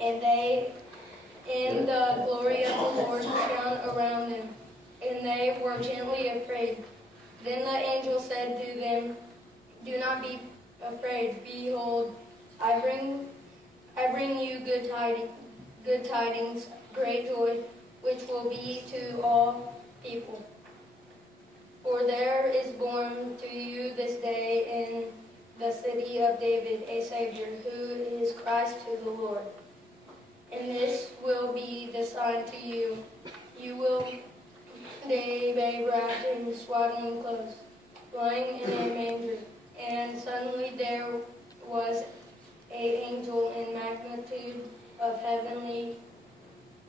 and the glory of the Lord shone around them, and they were gently afraid. Then the angel said to them, "Do not be afraid. Behold, I bring you good tidings, great joy, which will be to all people. For there is born to you this day in the city of David a Savior, who is Christ the Lord. And this will be the sign to you. You will find a babe wrapped in swaddling clothes, lying in a manger." And suddenly there was an angel in magnitude of heavenly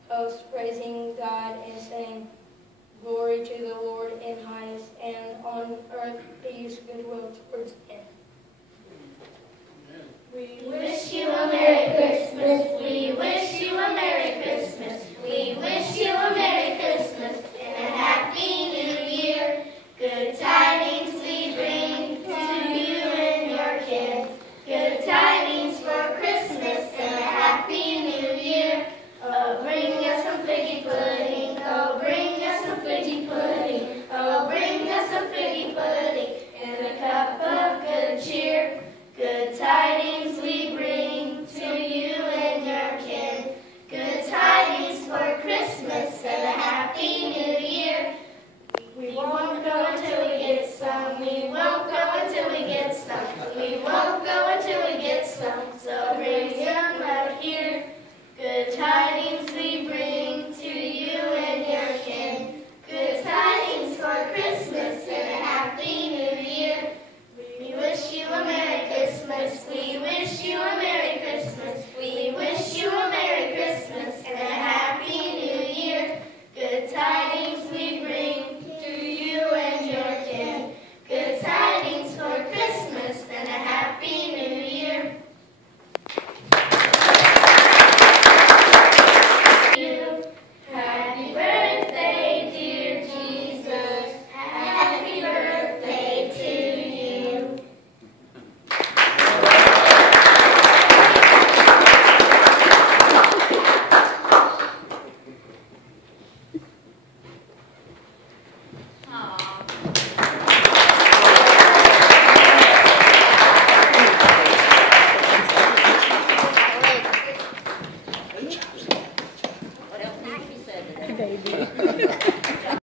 hosts praising God and saying, "Glory to the Lord in highest, and on earth peace, goodwill towards men." We wish you a Merry